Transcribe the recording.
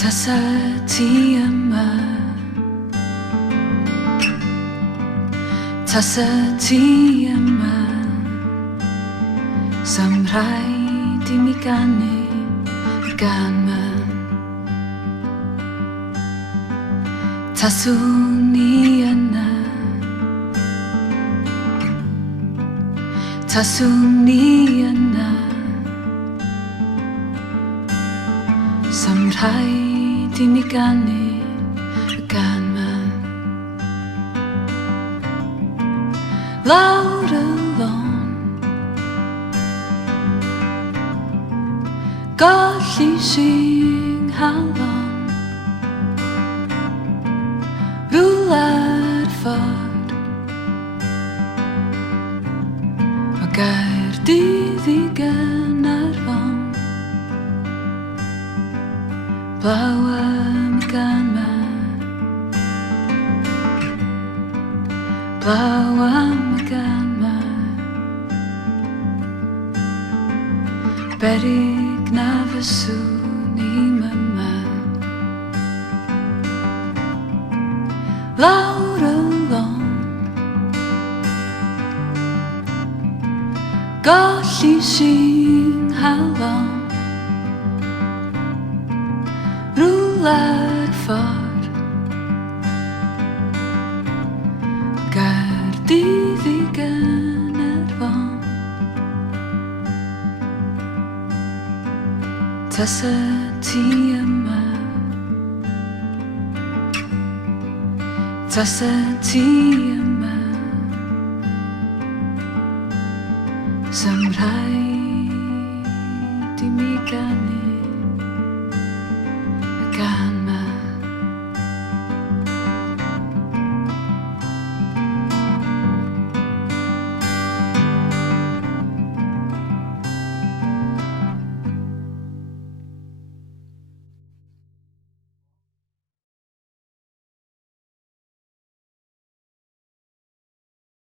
Tasa ti yma Tasa ti yma Sam rhaid I mi ganu gan man Taswn I yna Taswn I yna Sam rhaid I mi ganu gan man Lawr y lôn Golli sy'n halon Rwla'r ffordd O Gaerdydd I Gaernarfon Blaw am y ganma Blaw am y ganma Berig na fyswn I myma Lawr y lôn Golli sy'n halon Rwla'r ffordd Gaerdydd I Gaernarfon Tasa ti yma Tasa ti yma Sam rhaid I mi ganu